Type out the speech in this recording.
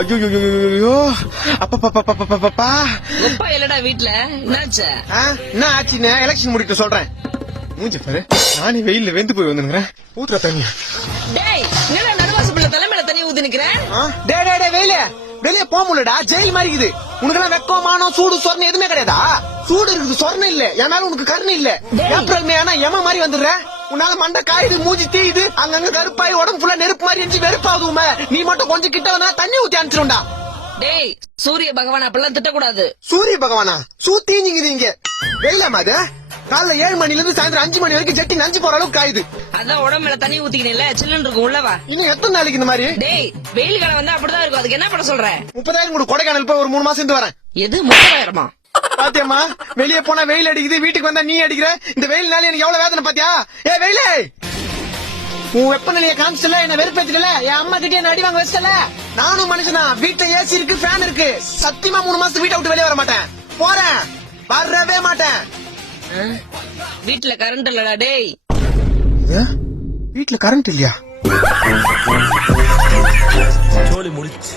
ஐயோ அப்பா அப்பா இல்லடா வீட்டுல என்னாச்சு? என்ன ஆச்சுன்னு எலெக்ஷன் முடிட்டு சொல்றேன். மூஞ்ச பாரு, நானே வெயில்ல வெந்து போய் வந்துக்கிறேன். ஊத்துற தண்ணி. டேய் என்னடா நடுவாசு பிள்ளை தலைமையில தண்ணி ஊத்தி நிக்கிறேன். டே வெயில வெளியே போக முடியலடா, ஜெயில் மாதிரி இருக்குது. உனக்கு வெக்கமானம் சூடு சொரணை எதுவுமே கிடையாதா? சூடு இருக்குது, சொரணை இல்ல. என் மேல உனக்கு கருணை இல்ல. ஏப்ரல் மே ஆனா எம மாதிரி வந்துடுற. உன்னால மண்டை காயுது, மூஞ்சி தீயுது, அங்கங்க கருப்பாய் உடம்பு ஃபுல்லா நெருப்பு மாதிரி எஞ்சி வெறுப்பாகுதுமே. நீ மட்டும் கொஞ்சம் கிட்ட வந்தா தண்ணி ஊத்தி அனுப்பிச்சிடும்டா. டேய் சூரிய பகவான் அப்படிலாம் திட்டக்கூடாது. சூரிய பகவானா? சூத்தீங்க இங்க வெயிலாமா அது? காலைல 7 மணில இருந்து சாயந்தரம் 5 மணி வரைக்கும் ஜெட்டி நஞ்சு போற அளவுக்கு காயுது. அதான் உடம்புல தண்ணி ஊத்திக்கணும்ல, சில்லுன்னு இருக்கும் உள்ளவா. இன்னும் எத்தனை நாளைக்கு இந்த மாதிரி? டேய் வெயில் காலம் வந்தா அப்படிதான் இருக்கும். அதுக்கு என்ன பண்ண சொல்ற? 30,000 கூட கொடைக்கானல் போய் ஒரு 3 மாசம் இருந்து வரேன். எது 30,000? பாத்தியம்மா, வெளியே போனா வெயில் அடிக்குது, வீட்டுக்கு வந்தா நீ அடிக்கிற. இந்த வெயில்னால எனக்கு எவ்வளவு வேதனை பாத்தியா? வெயிலே, உன் வெப்பநிலைய காமிச்சல, என்ன வெறுப்பேத்துல. என் அம்மா கிட்டே என்ன அடி வாங்க வச்சல. நானும் மனுஷனா, வீட்டுல ஏசி இருக்கு, ஃபேன் இருக்கு. சத்தியமா 3 மாசத்துக்கு வீட்டை விட்டு வெளியே வர மாட்டேன். போறேன், வரவே மாட்டேன். வீட்டுல கரண்ட் இல்லடா. டேய் வீட்டுல கரண்ட் இல்லையா? சோலி முடிச்சு